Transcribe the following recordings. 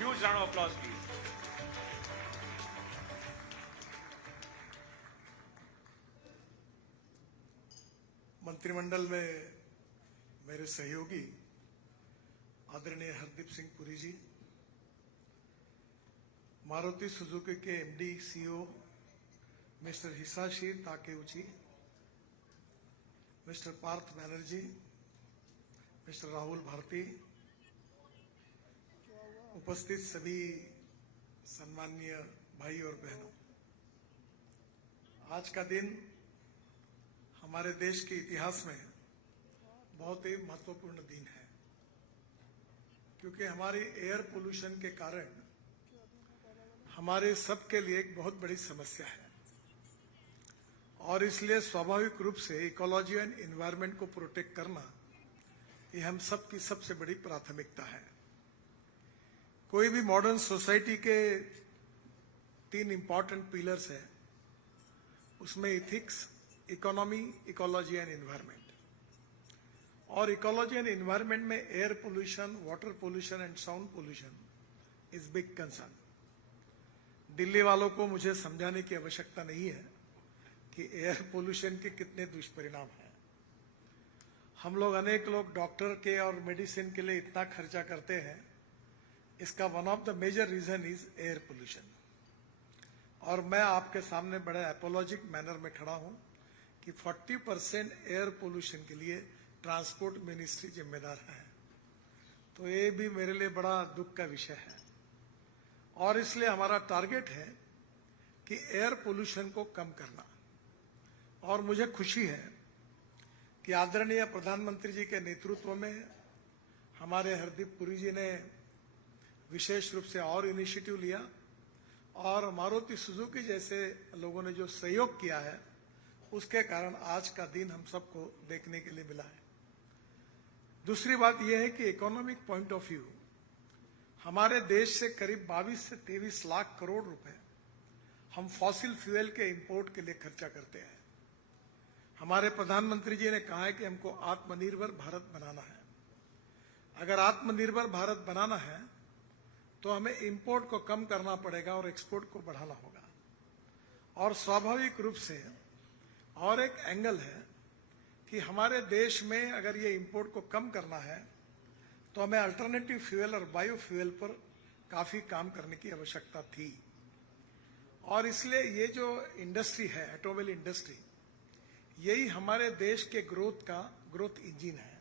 huge round of applause, please. मंत्रिमंडल में मेरे सहयोगी आदरणीय हरदीप सिंह पुरी जी, मारुति सुजुकी के MD CEO mister Hisashi Takeuchi, mister Partha Banerjee, mister Rahul Bharti, उपस्थित सभी सम्माननीय भाई और बहनों, आज का दिन हमारे देश के इतिहास में बहुत ही महत्वपूर्ण दिन है, क्योंकि हमारी एयर पोल्यूशन के कारण हमारे सबके लिए एक बहुत बड़ी समस्या है और इसलिए स्वाभाविक रूप से इकोलॉजी एंड एनवायरनमेंट को प्रोटेक्ट करना ये हम सब की सबसे बड़ी प्राथमिकता है। कोई भी मॉडर्न सोसाइटी के 3 इंपॉर्टेंट पिलर्स है, उसमें ethics, economy, ecology and environment. और इकोलॉजी एंड एनवायरनमेंट में air pollution, water pollution and sound pollution is big concern. Delhi वालों को मुझे समझाने की आवश्यकता नहीं है कि एयर पोल्यूशन के कितने दुष्परिणाम हैं। हम लोग अनेक लोग डॉक्टर के और मेडिसिन के लिए इतना खर्चा करते हैं, इसका one of the major reason is air pollution. और मैं आपके सामने बड़े एपोलॉजिक मैनर में खड़ा हूं कि 40% एयर पोल्यूशन के लिए ट्रांसपोर्ट मिनिस्ट्री जिम्मेदार है, तो ये भी मेरे लिए बड़ा दुख का विषय है। और इसलिए हमारा टारगेट है कि एयर पोल्यूशन को कम करना। और मुझे खुशी है कि आदरणीय प्रधानमंत्री जी के नेतृत्व में हमारे हरदीप पुरी जी ने विशेष रूप से और इनिशिएटिव लिया और मारुति सुजुकी जैसे लोगों ने जो सहयोग किया है, उसके कारण आज का दिन हम सबको देखने के लिए मिला है। दूसरी बात यह है कि इकोनॉमिक पॉइंट ऑफ व्यू हमारे देश से करीब 22 से 23 लाख करोड़ रुपए हम फॉसिल फ्यूल के इंपोर्ट के लिए खर्चा करते हैं। हमारे प्रधानमंत्री जी ने कहा है कि हमको आत्मनिर्भर भारत बनाना है। अगर आत्मनिर्भर भारत बनाना है तो हमें इंपोर्ट को कम करना पड़ेगा और एक्सपोर्ट को बढ़ाना होगा। और स्वाभाविक रूप से और एक एंगल है कि हमारे देश में अगर ये इंपोर्ट को कम करना है तो हमें अल्टरनेटिव फ्यूल और बायो फ्यूल पर काफी काम करने की आवश्यकता थी। और इसलिए ये जो इंडस्ट्री है, ऑटोमोबाइल इंडस्ट्री, यही हमारे देश के ग्रोथ इंजन है।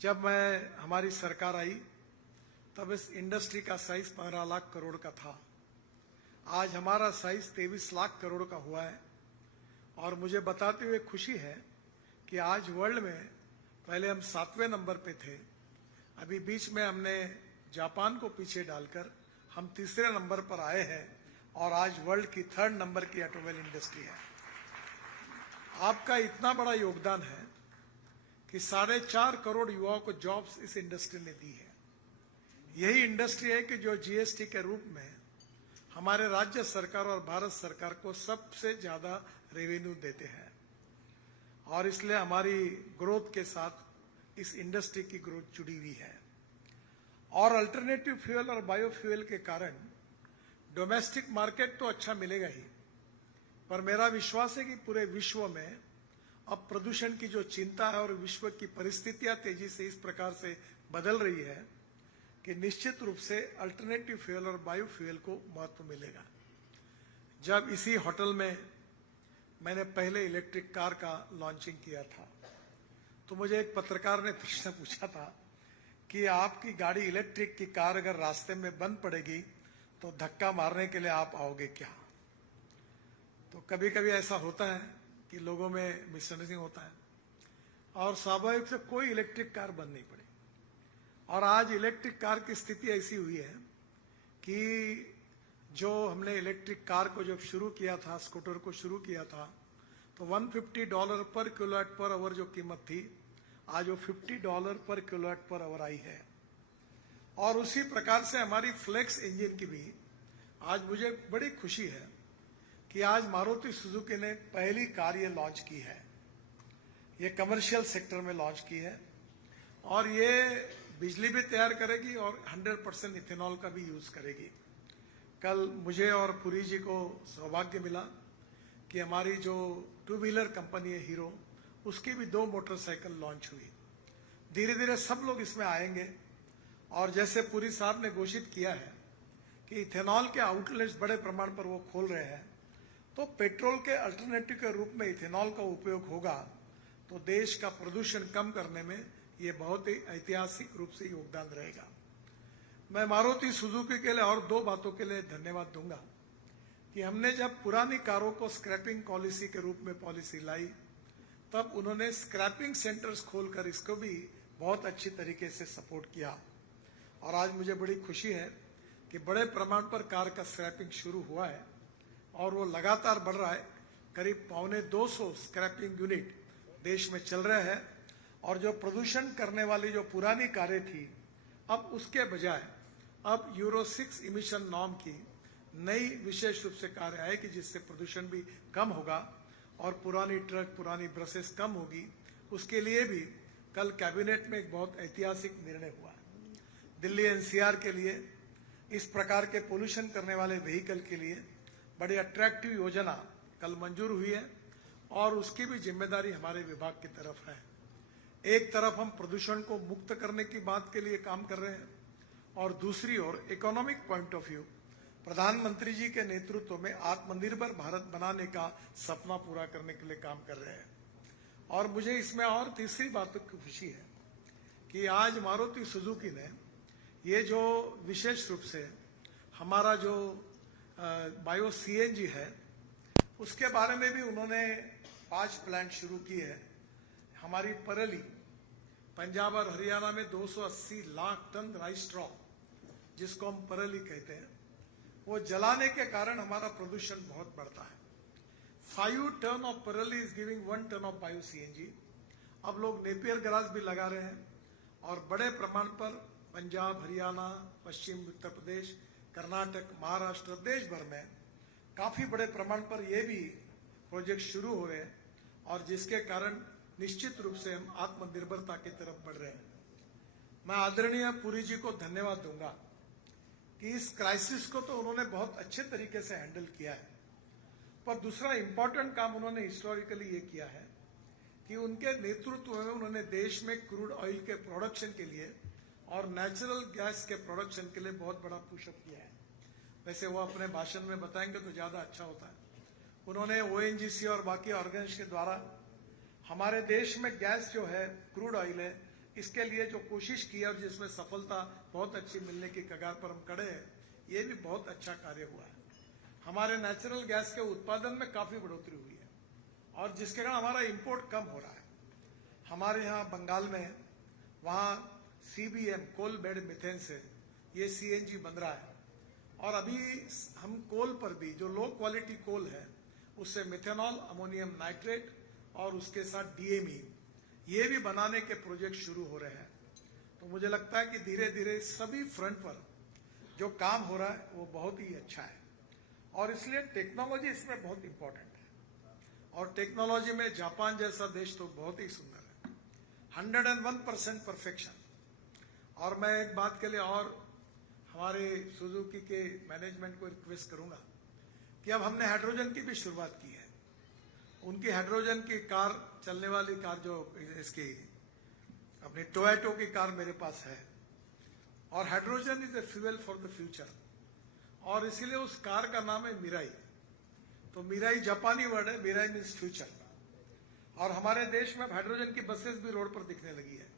जब हमारी सरकार आई तब इस इंडस्ट्री का साइज 15 लाख करोड़ का था। आज हमारा साइज 23 लाख करोड़ का हुआ है। और मुझे बताते हुए खुशी है कि आज वर्ल्ड में पहले हम 7वें नंबर पे थे, अभी बीच में हमने जापान को पीछे डालकर हम 3रे नंबर पर आए हैं और आज वर्ल्ड की 3rd नंबर की ऑटोमोबाइल इंडस्ट्री है। आपका इतना बड़ा योगदान है कि 4.5 करोड़ युवाओं को जॉब्स इस इंडस्ट्री ने दी है। यही इंडस्ट्री है कि जो जीएसटी के रूप में हमारे राज्य सरकार और भारत सरकार को सबसे ज्यादा रेवेन्यू देते हैं। और इसलिए हमारी ग्रोथ के साथ इस इंडस्ट्री की ग्रोथ जुड़ी हुई है। और अल्टरनेटिव फ्यूल और बायो फ्यूल के कारण डोमेस्टिक मार्केट तो अच्छा मिलेगा ही, पर मेरा विश्वास है कि पूरे विश्व में अब प्रदूषण की जो चिंता है और विश्व की परिस्थितियां तेजी से इस प्रकार से बदल रही है कि निश्चित रूप से अल्टरनेटिव फ्यूल और बायो फ्यूल को महत्व मिलेगा। जब इसी होटल में मैंने पहले इलेक्ट्रिक कार का लॉन्चिंग किया था तो मुझे एक पत्रकार ने प्रश्न पूछा था कि आपकी गाड़ी इलेक्ट्रिक की कार अगर रास्ते में बंद पड़ेगी तो धक्का मारने के लिए आप आओगे क्या? तो कभी कभी ऐसा होता है कि लोगों में मिसअंडरस्टैंडिंग होता है और स्वाभाविक से कोई इलेक्ट्रिक कार बंद नहीं पड़ी। और आज इलेक्ट्रिक कार की स्थिति ऐसी हुई है कि जो हमने इलेक्ट्रिक कार को जब शुरू किया था, स्कूटर को शुरू किया था, तो $150 पर किलोवाट पर आवर जो कीमत थी, आज वो $50 पर किलोवाट पर आवर आई है। और उसी प्रकार से हमारी फ्लेक्स इंजन की भी आज मुझे बड़ी खुशी है कि आज मारुति सुजुकी ने पहली कार ये लॉन्च की है, ये कमर्शियल सेक्टर में लॉन्च की है। और ये बिजली भी तैयार करेगी और 100% इथेनॉल का भी यूज करेगी। कल मुझे और पुरी जी को सौभाग्य मिला कि हमारी जो टू व्हीलर कंपनी है हीरो, उसकी भी 2 मोटरसाइकिल लॉन्च हुई। धीरे धीरे सब लोग इसमें आएंगे और जैसे पुरी साहब ने घोषित किया है कि इथेनॉल के आउटलेट्स बड़े प्रमाण पर वो खोल रहे हैं, तो पेट्रोल के अल्टरनेटिव के रूप में इथेनॉल का उपयोग होगा तो देश का प्रदूषण कम करने में ये बहुत ही ऐतिहासिक रूप से योगदान रहेगा। मैं मारुति सुजुकी के लिए और 2 बातों के लिए धन्यवाद दूंगा कि हमने जब पुरानी कारों को स्क्रैपिंग पॉलिसी के रूप में पॉलिसी लाई, तब उन्होंने स्क्रैपिंग सेंटर्स खोलकर इसको भी बहुत अच्छी तरीके से सपोर्ट किया। और आज मुझे बड़ी खुशी है कि बड़े प्रमाण पर कार का स्क्रैपिंग शुरू हुआ है और वो लगातार बढ़ रहा है। करीब 250 स्क्रैपिंग यूनिट देश में चल रहे हैं और जो प्रदूषण करने वाली जो पुरानी कारें थी, अब उसके बजाय अब यूरो 6 इमिशन नॉर्म की नई विशेष रूप से कारें आएगी, जिससे प्रदूषण भी कम होगा और पुरानी ट्रक, पुरानी बसेस कम होगी। उसके लिए भी कल कैबिनेट में एक बहुत ऐतिहासिक निर्णय हुआ है। दिल्ली एनसीआर के लिए इस प्रकार के पोल्यूशन करने वाले व्हीकल के लिए बड़ी अट्रैक्टिव योजना कल मंजूर हुई है और उसकी भी जिम्मेदारी हमारे विभाग की तरफ है। एक तरफ हम प्रदूषण को मुक्त करने की बात के लिए काम कर रहे हैं और दूसरी ओर इकोनॉमिक पॉइंट ऑफ व्यू प्रधानमंत्री जी के नेतृत्व में आत्मनिर्भर भारत बनाने का सपना पूरा करने के लिए काम कर रहे हैं। और मुझे इसमें और तीसरी बात की खुशी है कि आज मारुति सुजुकी ने ये जो विशेष रूप से हमारा जो बायो सीएनजी है, उसके बारे में भी उन्होंने 5 प्लांट शुरू किए हैं। हमारी परेली, पंजाब और हरियाणा में 280 लाख टन राइस स्ट्रॉ, जिसको हम परेली कहते हैं, वो जलाने के कारण हमारा प्रदूषण बहुत बढ़ता है। 5 ton of parali is giving 1 ton of bio CNG. अब लोग नेपियर ग्रास भी लगा रहे हैं और बड़े प्रमाण पर पंजाब, हरियाणा, पश्चिम उत्तर प्रदेश, कर्नाटक, महाराष्ट्र, देश भर में काफी बड़े प्रमाण पर ये भी प्रोजेक्ट शुरू हो रहे हैं और जिसके कारण निश्चित रूप से हम आत्मनिर्भरता की तरफ बढ़ रहे हैं। मैं आदरणीय पुरी जी को धन्यवाद दूंगा कि इस क्राइसिस को तो उन्होंने बहुत अच्छे तरीके से हैंडल किया है, पर दूसरा इंपॉर्टेंट काम उन्होंने हिस्टोरिकली ये किया है कि उनके नेतृत्व में उन्होंने देश में क्रूड ऑयल के प्रोडक्शन के लिए और नेचुरल गैस के प्रोडक्शन के लिए बहुत बड़ा पुशअप किया है। वैसे वो अपने भाषण में बताएंगे तो ज्यादा अच्छा होता है। उन्होंने ओएनजीसी और बाकी ऑर्गेनाइजेशन के द्वारा हमारे देश में गैस जो है, क्रूड ऑयल है, इसके लिए जो कोशिश की और जिसमें सफलता बहुत अच्छी मिलने की कगार पर हम खड़े हैं, ये भी बहुत अच्छा कार्य हुआ है। हमारे नेचुरल गैस के उत्पादन में काफी बढ़ोतरी हुई है और जिसके कारण हमारा इंपोर्ट कम हो रहा है। हमारे यहाँ बंगाल में वहाँ सीबीएम, कोल बेड मिथेन से ये सीएनजी बन रहा है और अभी हम कोल पर भी जो लो क्वालिटी कोल है उससे मिथेनॉल, अमोनियम नाइट्रेट और उसके साथ डीएमई ये भी बनाने के प्रोजेक्ट शुरू हो रहे हैं। तो मुझे लगता है कि धीरे धीरे सभी फ्रंट पर जो काम हो रहा है वो बहुत ही अच्छा है और इसलिए टेक्नोलॉजी इसमें बहुत इंपॉर्टेंट है। और टेक्नोलॉजी में जापान जैसा देश तो बहुत ही सुंदर है, 101% परफेक्शन। और मैं एक बात के लिए और हमारे सुजुकी के मैनेजमेंट को रिक्वेस्ट करूंगा कि अब हमने हाइड्रोजन की भी शुरुआत की है। उनकी हाइड्रोजन की कार, चलने वाली कार जो इसकी अपनी टोयोटो की कार मेरे पास है और hydrogen is a fuel for the future और इसीलिए उस कार का नाम है मिराई। तो मिराई जापानी वर्ड है, मिराई मीन्स फ्यूचर। और हमारे देश में हाइड्रोजन की बसेस भी रोड पर दिखने लगी है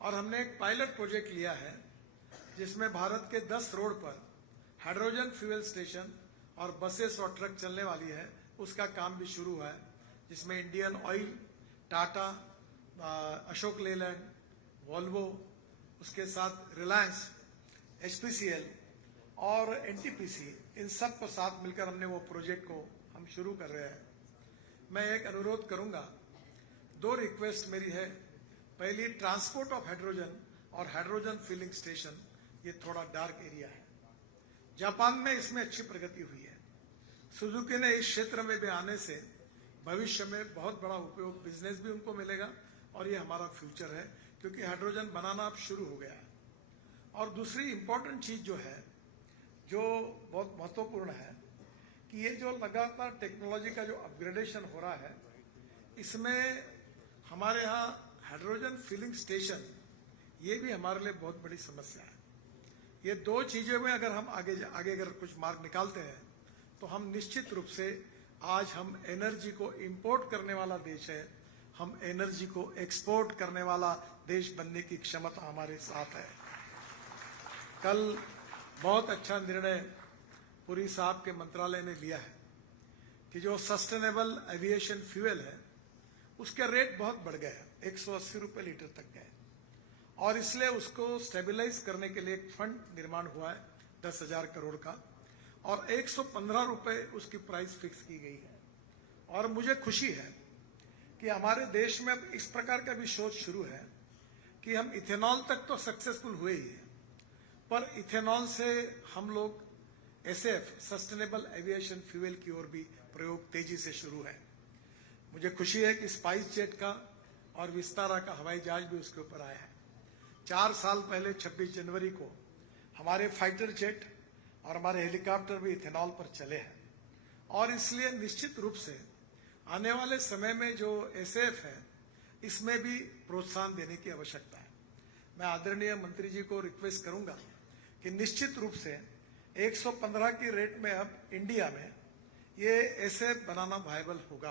और हमने एक पायलट प्रोजेक्ट लिया है जिसमें भारत के 10 रोड पर हाइड्रोजन फ्यूल स्टेशन और बसेस और ट्रक चलने वाली है। उसका काम भी शुरू हुआ है, जिसमें Indian oil, Tata, Ashok Leyland, Volvo, उसके साथ रिलायंस, एचपीसीएल और एनटीपीसी, इन सब को साथ मिलकर हमने वो प्रोजेक्ट को हम शुरू कर रहे हैं। मैं एक अनुरोध करूंगा, 2 रिक्वेस्ट मेरी है। पहली, ट्रांसपोर्ट ऑफ हाइड्रोजन और हाइड्रोजन फिलिंग स्टेशन, ये थोड़ा डार्क एरिया है। जापान में इसमें अच्छी प्रगति हुई है। सुजुकी ने इस क्षेत्र में भी आने से भविष्य में बहुत बड़ा उपयोग, बिजनेस भी उनको मिलेगा और ये हमारा फ्यूचर है क्योंकि हाइड्रोजन बनाना अब शुरू हो गया है। और दूसरी इंपॉर्टेंट चीज जो है, जो बहुत महत्वपूर्ण है, कि ये जो लगातार टेक्नोलॉजी का जो अपग्रेडेशन हो रहा है, इसमें हमारे यहाँ हाइड्रोजन फिलिंग स्टेशन ये भी हमारे लिए बहुत बड़ी समस्या है। ये दो चीजों में अगर हम आगे अगर कुछ मार्ग निकालते हैं तो हम निश्चित रूप से, आज हम एनर्जी को इंपोर्ट करने वाला देश है, हम एनर्जी को एक्सपोर्ट करने वाला देश बनने की क्षमता हमारे साथ है। कल बहुत अच्छा निर्णय पुरी साहब के मंत्रालय ने लिया है कि जो सस्टेनेबल एविएशन फ्यूल है उसके रेट बहुत बढ़ गए हैं, 180 रुपए लीटर तक गए, और इसलिए उसको स्टेबलाइज करने के लिए एक फंड निर्माण हुआ है 10,000 करोड़ का, और 115 रुपए उसकी प्राइस फिक्स की गई है। और मुझे खुशी है कि हमारे देश में अब इस प्रकार का भी शोध शुरू है कि हम इथेनॉल तक तो सक्सेसफुल हुए ही है, पर इथेनॉल से हम लोग एसएफ सस्टेनेबल एविएशन फ्यूल की ओर भी प्रयोग तेजी से शुरू है। मुझे खुशी है कि स्पाइस जेट का और विस्तारा का हवाई जहाज भी उसके ऊपर आया है। 4 साल पहले 26 जनवरी को हमारे फाइटर जेट और हमारे हेलीकॉप्टर भी इथेनॉल पर चले हैं, और इसलिए निश्चित रूप से आने वाले समय में जो एसएफ है इसमें भी प्रोत्साहन देने की आवश्यकता है। मैं आदरणीय मंत्री जी को रिक्वेस्ट करूंगा कि निश्चित रूप से 115 की रेट में अब इंडिया में ये एसएफ बनाना वायबल होगा,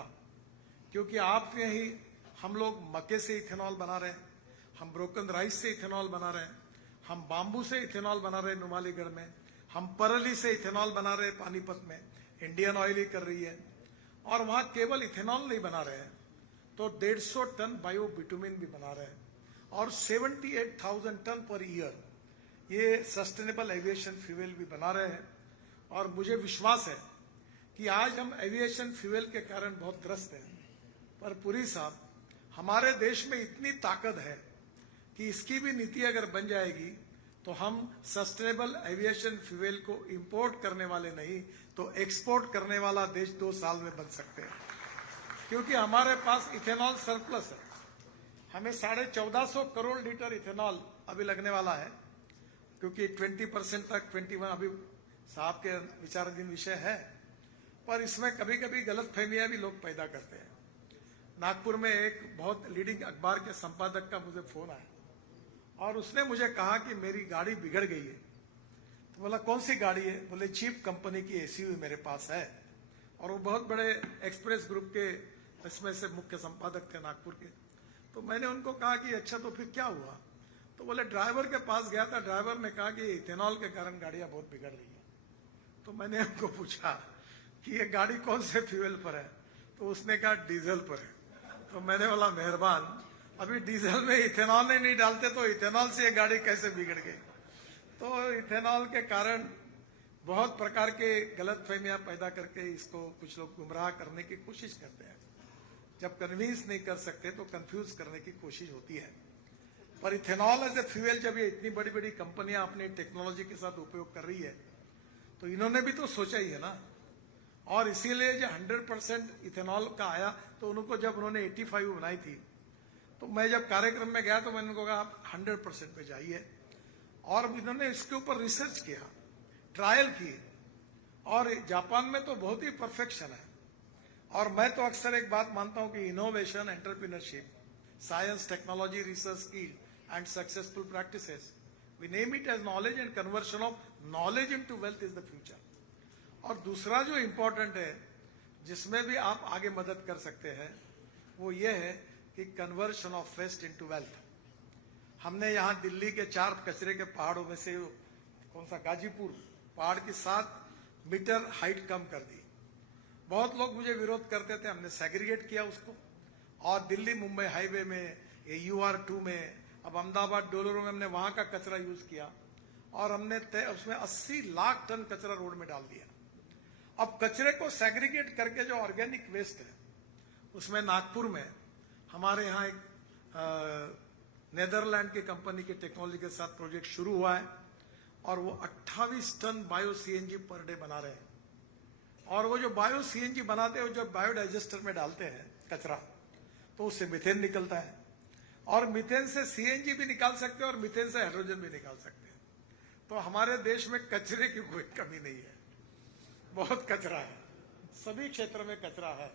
क्योंकि आपके ही हम लोग मक्के से इथेनॉल बना रहे हैं, हम ब्रोकन राइस से इथेनॉल बना रहे हैं, हम बाम्बू से इथेनॉल बना रहे हैं नुमालीगढ़ में, हम परली से इथेनॉल बना रहे हैं पानीपत में, इंडियन ऑयल ही कर रही है, और वहां केवल इथेनॉल नहीं बना रहे हैं तो 150 टन बायो बिटुमिन भी बना रहे हैं, और 78,000 टन पर ईयर ये सस्टेनेबल एविएशन फ्यूल भी बना रहे हैं। और मुझे विश्वास है कि आज हम एविएशन फ्यूल के कारण बहुत त्रस्त हैं, पर पुरी साहब, हमारे देश में इतनी ताकत है कि इसकी भी नीति अगर बन जाएगी तो हम सस्टेनेबल एविएशन फ्यूल को इंपोर्ट करने वाले नहीं तो एक्सपोर्ट करने वाला देश 2 साल में बन सकते हैं, क्योंकि हमारे पास इथेनॉल सरप्लस है। हमें 1450 करोड़ लीटर इथेनॉल अभी लगने वाला है, क्योंकि 20% तक 21 अभी साहब के विचाराधीन विषय है, पर इसमें कभी कभी गलतफहमियां भी लोग पैदा करते हैं। नागपुर में एक बहुत लीडिंग अखबार के संपादक का मुझे फोन आया और उसने मुझे कहा कि मेरी गाड़ी बिगड़ गई है। तो बोला कौन सी गाड़ी है? बोले चीप कंपनी की एसयूवी मेरे पास है, और वो बहुत बड़े एक्सप्रेस ग्रुप के इसमें से मुख्य संपादक थे नागपुर के। तो मैंने उनको कहा कि अच्छा तो फिर क्या हुआ? तो बोले ड्राइवर के पास गया था, ड्राइवर ने कहा कि इथेनॉल के कारण गाड़ियां बहुत बिगड़ रही है। तो मैंने उनको पूछा कि ये गाड़ी कौन से फ्यूल पर है? तो उसने कहा डीजल पर है। तो मैंने बोला मेहरबान, अभी डीजल में इथेनॉल नहीं डालते तो इथेनॉल से ये गाड़ी कैसे बिगड़ गई? तो इथेनॉल के कारण बहुत प्रकार के गलतफहमियां पैदा करके इसको कुछ लोग गुमराह करने की कोशिश करते हैं। जब कन्विंस नहीं कर सकते तो कंफ्यूज करने की कोशिश होती है। पर इथेनॉल एज ए फ्यूल जब ये इतनी बड़ी बड़ी कंपनियां अपनी टेक्नोलॉजी के साथ उपयोग कर रही है तो इन्होंने भी तो सोचा ही है ना। और इसीलिए जो 100% इथेनॉल का आया तो उनको जब उन्होंने 85 बनाई थी तो मैं जब कार्यक्रम में गया तो मैंने उनको कहा आप 100% पे जाइए। और इन्होंने इसके ऊपर रिसर्च किया, ट्रायल किए, और जापान में तो बहुत ही परफेक्शन है। और मैं तो अक्सर एक बात मानता हूं कि innovation, entrepreneurship, science, technology, research, skill and successful practices, we name it as knowledge and conversion of knowledge into wealth is the future. और दूसरा जो इंपॉर्टेंट है जिसमें भी आप आगे मदद कर सकते हैं वो ये है कि conversion of waste into wealth. हमने यहाँ दिल्ली के 4 कचरे के पहाड़ों में से कौन सा गाजीपुर पहाड़ की 7 मीटर हाइट कम कर दी। बहुत लोग मुझे विरोध करते थे, हमने सेग्रीगेट किया उसको, और दिल्ली मुंबई हाईवे में, UR2 में, अब अहमदाबाद डोलोरो में हमने वहां का कचरा यूज किया और हमने उसमें 80 लाख टन कचरा रोड में डाल दिया। अब कचरे को सेग्रीगेट करके जो ऑर्गेनिक वेस्ट है उसमें नागपुर में हमारे यहाँ एक नेदरलैंड की कंपनी की टेक्नोलॉजी के साथ प्रोजेक्ट शुरू हुआ है और वो 28 ton bio CNG per day बना रहे हैं। और वो जो बायो CNG बनाते हैं, जो बायोडाइजेस्टर में डालते हैं कचरा, तो उससे मीथेन निकलता है। और मीथेन से सीएनजी भी निकाल सकते हैं और मीथेन से हाइड्रोजन भी निकाल सकते हैं। तो हमारे देश में कचरे की कोई कमी नहीं है, बहुत कचरा है, सभी क्षेत्र में कचरा है,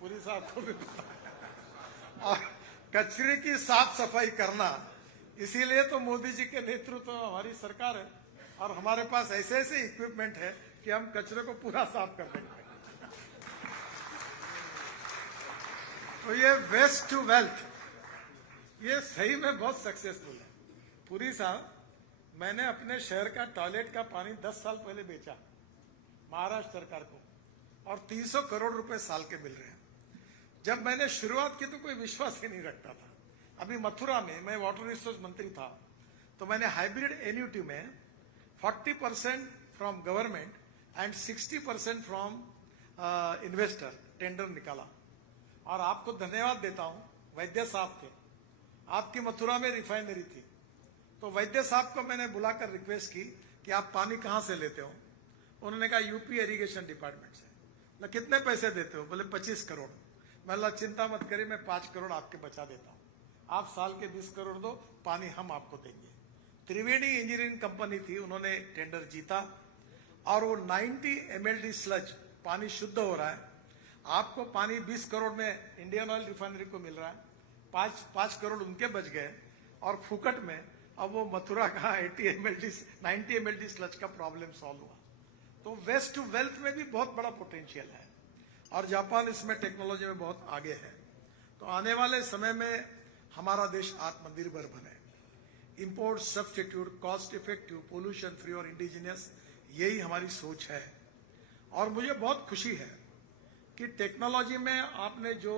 पूरी साहब को भी पता है। और कचरे की साफ सफाई करना, इसीलिए तो मोदी जी के नेतृत्व में हमारी सरकार है और हमारे पास ऐसे ऐसे इक्विपमेंट है कि हम कचरे को पूरा साफ कर देंगे। तो ये वेस्ट टू वेल्थ, ये सही में बहुत सक्सेसफुल है। पुरी साहब, मैंने अपने शहर का टॉयलेट का पानी 10 साल पहले बेचा महाराष्ट्र सरकार को और 300 करोड़ रुपए साल के मिल रहे हैं। जब मैंने शुरुआत की तो कोई विश्वास ही नहीं रखता था। अभी मथुरा में मैं वाटर रिसोर्स मंत्री था, तो मैंने हाइब्रिड एन्युटी में 40% from government and 60% from investor tender निकाला। और आपको धन्यवाद देता हूं, वैद्य साहब थे, आपकी मथुरा में रिफाइनरी थी, तो वैद्य साहब को मैंने बुलाकर रिक्वेस्ट की कि आप पानी कहां से लेते हो। उन्होंने कहा यूपी इरिगेशन डिपार्टमेंट से। मैं कितने पैसे देते हो? बोले 25 करोड़। मैं चिंता मत करिए, मैं 5 करोड़ आपके बचा देता हूं, आप साल के 20 करोड़ दो, पानी हम आपको देंगे। त्रिवेणी इंजीनियरिंग कंपनी थी, उन्होंने टेंडर जीता और वो 90 MLD स्लज पानी शुद्ध हो रहा है। आपको पानी 20 करोड़ में इंडियन ऑयल रिफाइनरी को मिल रहा है, 5 करोड़ उनके बच गए और फुकट में अब वो मथुरा का 90 MLD स्लज का प्रॉब्लम सॉल्व हुआ। तो वेस्ट टू वेल्थ में भी बहुत बड़ा पोटेंशियल है और जापान इसमें टेक्नोलॉजी में बहुत आगे है। तो आने वाले समय में हमारा देश आत्मनिर्भर बने, import substitute, cost effective, pollution free और इंडिजिनियस, यही हमारी सोच है। और मुझे बहुत खुशी है कि टेक्नोलॉजी में आपने जो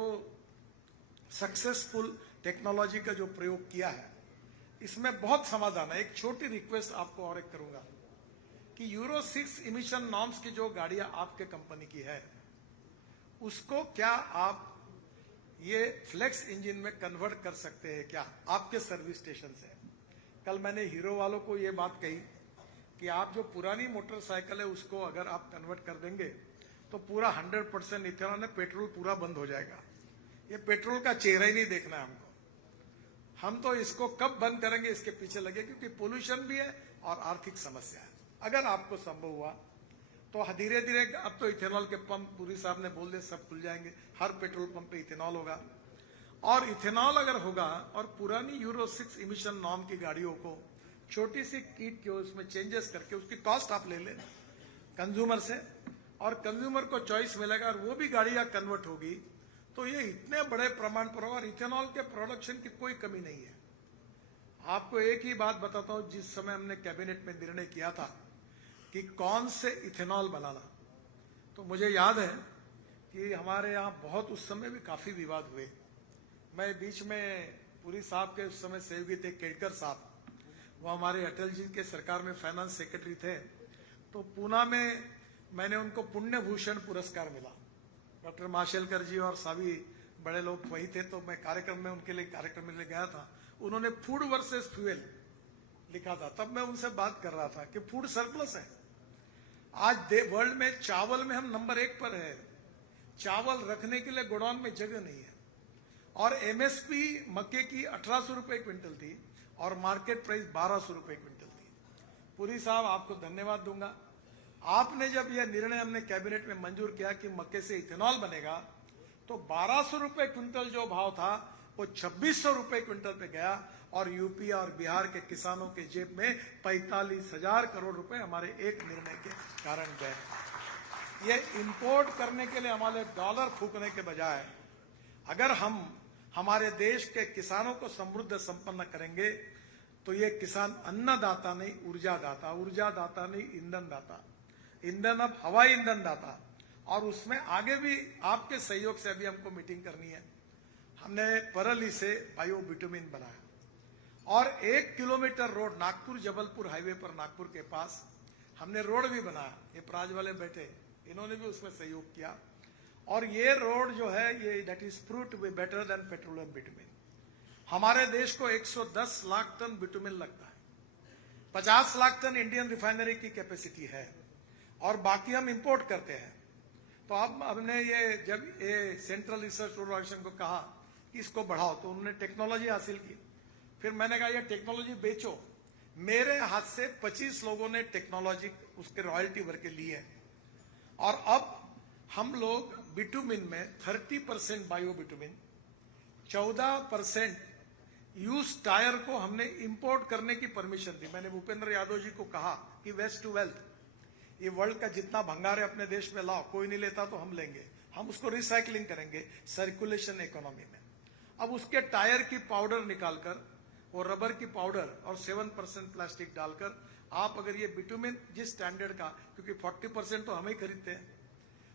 सक्सेसफुल टेक्नोलॉजी का जो प्रयोग किया है, इसमें बहुत समाधान है। एक छोटी रिक्वेस्ट आपको और एक करूंगा कि यूरो 6 इमिशन नॉर्म्स की जो गाड़ियां आपके कंपनी की है, उसको क्या आप ये फ्लेक्स इंजन में कन्वर्ट कर सकते हैं क्या आपके सर्विस स्टेशन से? कल मैंने हीरो वालों को ये बात कही कि आप जो पुरानी मोटरसाइकिल है उसको अगर आप कन्वर्ट कर देंगे तो पूरा 100% इथेनॉल में पेट्रोल पूरा बंद हो जाएगा। ये पेट्रोल का चेहरा ही नहीं देखना है हमको। हम तो इसको कब बंद करेंगे इसके पीछे लगे, क्योंकि पोल्यूशन भी है और आर्थिक समस्या है। अगर आपको संभव हुआ तो धीरे धीरे, अब तो इथेनॉल के पंप पुरी साहब ने बोल दिए सब खुल जाएंगे, हर पेट्रोल पंप पे इथेनॉल होगा। और इथेनॉल अगर होगा और पुरानी यूरो 6 इमिशन नॉर्म की गाड़ियों को छोटी सी किट के उसमें चेंजेस करके उसकी कॉस्ट आप ले लें कंज्यूमर से, और कंज्यूमर को चॉइस मिलेगा और वो भी गाड़ियां कन्वर्ट होगी, तो ये इतने बड़े प्रमाण पर, और इथेनॉल के प्रोडक्शन की कोई कमी नहीं है। आपको एक ही बात बताता हूं, जिस समय हमने कैबिनेट में निर्णय किया था कि कौन से इथेनॉल बनाना, तो मुझे याद है कि हमारे यहां बहुत उस समय भी काफी विवाद हुए। मैं बीच में पुरी साहब के उस समय सहयोगी थे केडकर साहब, वो हमारे अटल जी के सरकार में फाइनेंस सेक्रेटरी थे। तो पूना में मैंने उनको पुण्य भूषण पुरस्कार मिला, डॉक्टर माशेलकर जी और सभी बड़े लोग वही थे। तो मैं कार्यक्रम में उनके लिए कार्यक्रम में गया था, उन्होंने फूड वर्सेस फ्यूल लिखा था। तब मैं उनसे बात कर रहा था कि फूड सरप्लस है। आज वर्ल्ड में चावल में हम नंबर 1 पर है, चावल रखने के लिए गोडाउन में जगह नहीं है। और एमएसपी मक्के की 1800 रुपए क्विंटल थी और मार्केट प्राइस 1200 रुपए क्विंटल थी। पुरी साहब, आपको धन्यवाद दूंगा। आपने जब यह निर्णय हमने कैबिनेट में मंजूर किया कि मक्के से इथेनॉल बनेगा, तो 1200 रुपए क्विंटल जो भाव था वो 2600 रुपए क्विंटल पे गया और यूपी और बिहार के किसानों के जेब में 45,000 करोड़ रुपए हमारे एक निर्णय के कारण गए। ये इंपोर्ट करने के लिए हमारे डॉलर फूकने के बजाय अगर हम हमारे देश के किसानों को समृद्ध संपन्न करेंगे तो ये किसान अन्नदाता नहीं ऊर्जा दाता, ऊर्जा दाता नहीं ईंधन दाता, ईंधन अब हवाई ईंधन दाता। और उसमें आगे भी आपके सहयोग से अभी हमको मीटिंग करनी है। हमने परली से बायो बिटुमिन बनाया और 1 kilometre road Nagpur Jabalpur highway पर नागपुर के पास हमने रोड भी बनाया। ये प्राज वाले बैठे, इन्होंने भी उसमें सहयोग किया। और ये रोड जो है ये that is prove to be better than petroleum bitumen. हमारे देश को 110 लाख टन बिटुमिन लगता है, 50 लाख टन इंडियन रिफाइनरी की कैपेसिटी है और बाकी हम इंपोर्ट करते हैं। तो अब हमने ये जब ये सेंट्रल रिसर्च ऑर्गेनाइजेशन को कहा कि इसको बढ़ाओ, तो उन्होंने टेक्नोलॉजी हासिल की। फिर मैंने कहा ये टेक्नोलॉजी बेचो। मेरे हाथ से 25 लोगों ने टेक्नोलॉजी उसके रॉयल्टी भर के लिए है। और अब हम लोग बिटुमिन में 30% बायो बिटुमिन, 14% यूज टायर को हमने इंपोर्ट करने की परमिशन दी। मैंने भूपेंद्र यादव जी को कहा कि वेस्ट टू वेल्थ, ये वर्ल्ड का जितना भंगार है अपने देश में लाओ, कोई नहीं लेता तो हम लेंगे, हम उसको रिसाइकलिंग करेंगे सर्कुलेशन इकोनॉमी में। अब उसके टायर की पाउडर निकालकर और रबर की पाउडर और 7% प्लास्टिक डालकर आप अगर ये बिटुमिन जिस स्टैंडर्ड का, क्योंकि 40% तो हम ही खरीदते हैं,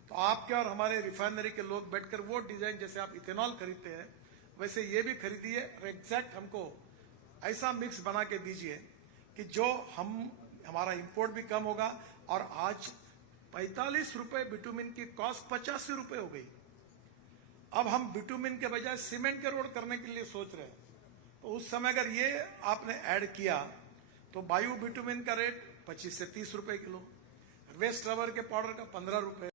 तो आपके और हमारे रिफाइनरी के लोग बैठकर वो डिजाइन, जैसे आप इथेनॉल खरीदते हैं वैसे ये भी खरीदिए और एग्जैक्ट हमको ऐसा मिक्स बना के दीजिए कि जो हमारा इंपोर्ट भी कम होगा। और आज 45 रुपए बिटुमिन की कॉस्ट 85 रुपए हो गई। अब हम बिटुमिन के बजाय सीमेंट के रोड करने के लिए सोच रहे हैं। तो उस समय अगर ये आपने ऐड किया तो बायो बिटुमिन का रेट 25 से 30 रुपए किलो, वेस्ट रबर के पाउडर का 15 रुपए।